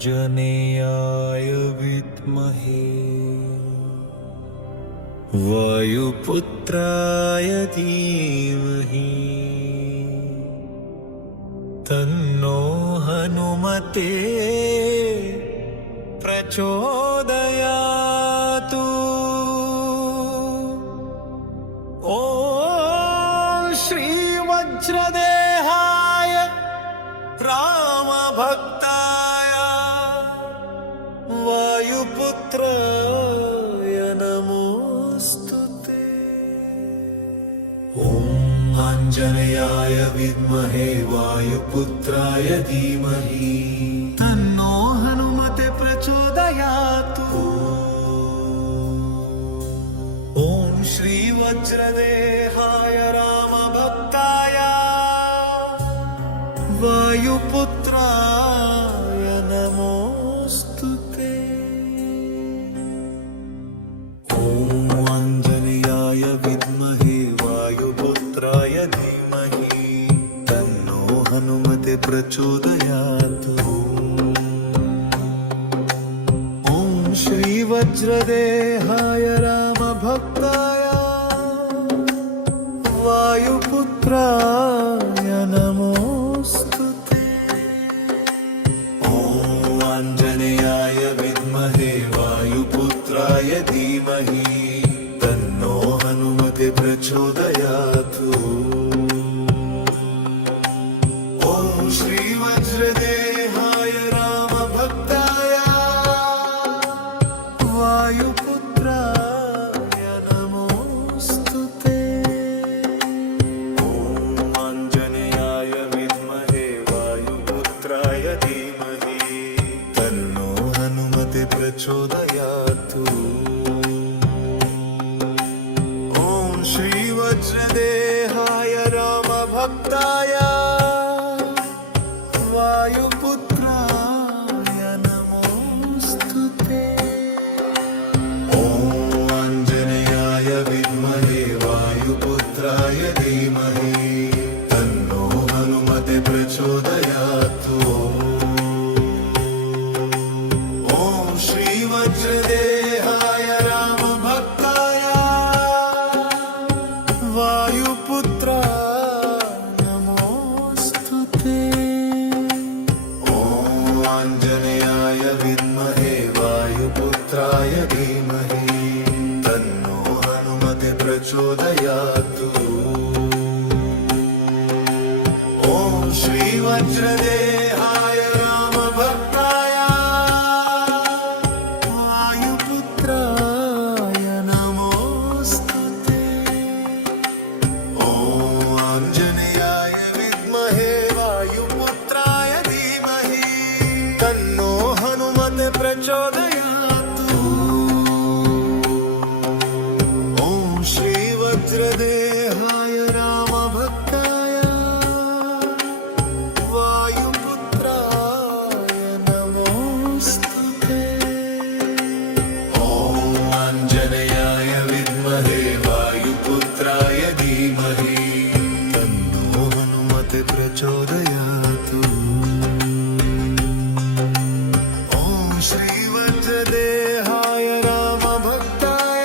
आञ्जनेयाय विद्महे वायुपुत्राय धीमहि तन्नो हनुमते प्रचोदयातु। ॐ श्रीवज्रदेहाय रामभक्ताय वायुपुत्राय नमोऽस्तुते। ॐ आञ्जनेयाय विद्महे वायुपुत्राय धीमहि तन्नो हनुमते प्रचोदयातु। ॐ श्रीवज्रदेहाय रामभक्ताय वायुपुत्राय नमोऽस्तुते। ॐ आञ्जनेयाय विद्महे वायुपुत्राय धीमहि तन्नो हनुमते प्रचोदयातु। ॐ श्रीवज्रदेहाय रामभक्ताय वायुपुत्राय नमोऽस्तुते। ॐ आञ्जनेयाय विद्महे वायुपुत्राय धीमहि तन्नो हनुमते प्रचोदयातु। ॐ श्रीवज्रदेहाय रामभक्ताय वायुपुत्राय नमोऽस्तुते। ॐ आञ्जनेयाय विद्महे वायुपुत्राय धीमहि तन्नो हनुमते प्रचोदयातु। ॐ श्रीवज्रदेहाय रामभक्ताय वायुपुत्राय नमोऽस्तुते। ॐ आञ्जनेयाय विद्महे वायुपुत्राय धीमहि तन्नो हनुमते प्रचोदयातु। ॐ श्रीवज्रदेहाय रामभक्ताय वायुपुत्राय नमोऽस्तुते। ॐ आञ्जनेयाय विद्महे वायुपुत्राय धीमहि तन्नो हनुमते प्रचोदयातु। ॐ श्रीवज्रदेहाय रामभक्ताय वायुपुत्राय नमोऽस्तुते। ॐ आञ्जनेयाय विद्महे वायुपुत्राय धीमहि तन्नो हनुमते प्रचोदयातु। ॐ श्रीवज्रदेहाय रामभक्ताय वायुपुत्राय नमोऽस्तुते। ॐ आञ्जनेयाय विद्महे वायुपुत्राय धीमहि तन्नो हनुमते प्रचोदयातु। ॐ श्रीवज्रदेहाय रामभक्ताय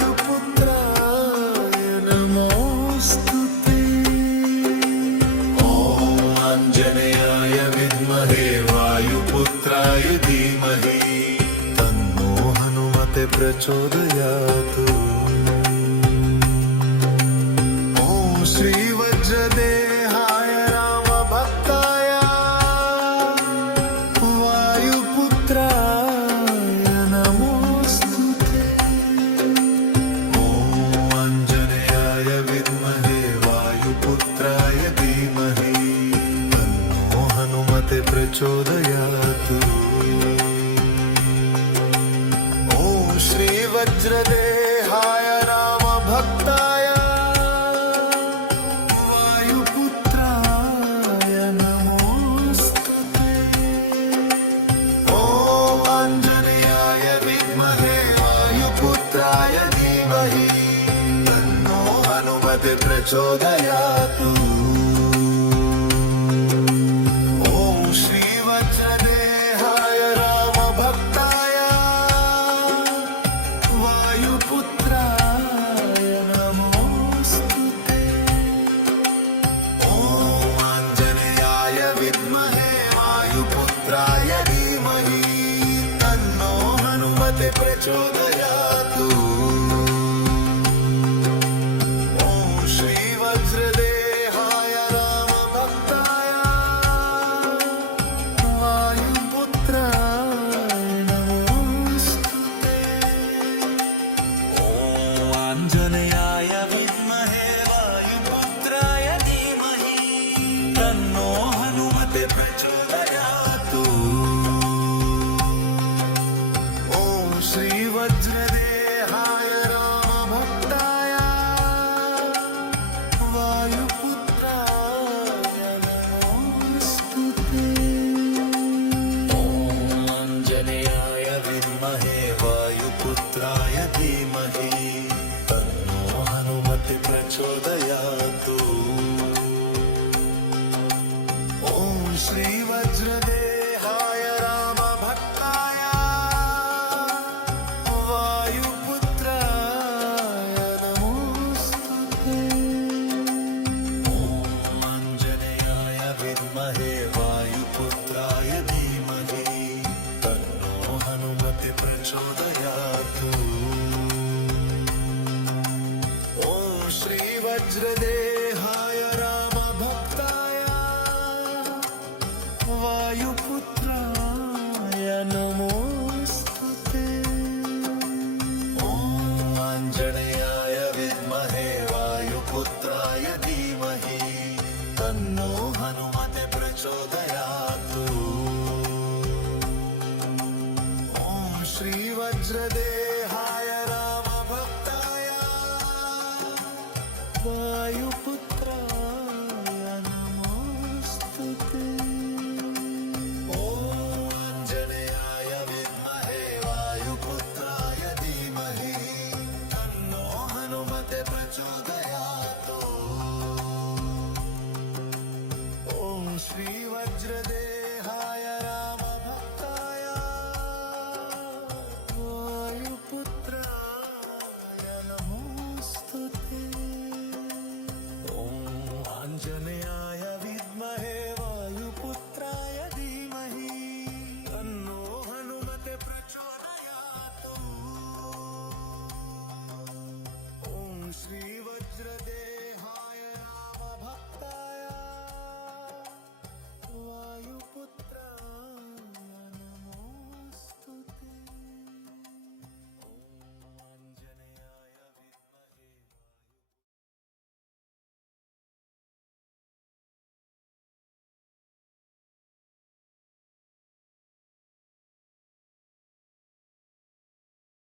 वायुपुत्राय नमोऽस्तुते। ॐ आञ्जनेयाय विद्महे वायुपुत्राय धीमहि तन्नो हनुमते प्रचोदयातु। ॐ श्रीवज्रदेहाय रामभक्ताय वायुपुत्राय नमोऽस्तुते। ॐ आञ्जनेयाय विद्महे वायुपुत्राय धीमहि तन्नो हनुमते प्रचोदयातु। ॐ श्रीवज्रदेहाय हनुमते प्रचोदयातु ॐ श्रीवज्रदेहाय रामभक्ताय वायुपुत्राय नमोऽस्तु ते ॐ आञ्जनेयाय विद्महे वायुपुत्राय धीमहि तन्नो हनुमते प्रचोदयातु ॐ श्रीवज्रदेहाय रामभक्ताय वायुपुत्राय नमोऽस्तु ते ॐ आञ्जनेयाय विद्महे वायुपुत्राय धीमहि तन्नो हनुमते प्रचोदयातु ॐ श्रीवज्रदेहाय रामभक्ताय वायुपुत्राय नमोऽस्तु ते ॐ आञ्जनेयाय विद्महे वायुपुत्राय धीमहि तन्नो हनुमते प्रचोदयातु ॐ श्रीवज्रदेहाय रामभक्ताय वायुपुत्राय नमोऽस्तु ते ॐ आञ्जनेयाय विद्महे वायुपुत्राय धीमहि तन्नो हनुमते प्रचोदयातु ॐ श्रीवज्रदेहाय रामभक्ताय वायुपुत्राय नमोऽस्तु ते ॐ आञ्जनेयाय विद्महे वायुपुत्राय धीमहि तन्नो हनुमते प्रचोदयातु ॐ श्रीवज्रदेहाय रामभक्ताय वायुपुत्राय नमोऽस्तु ते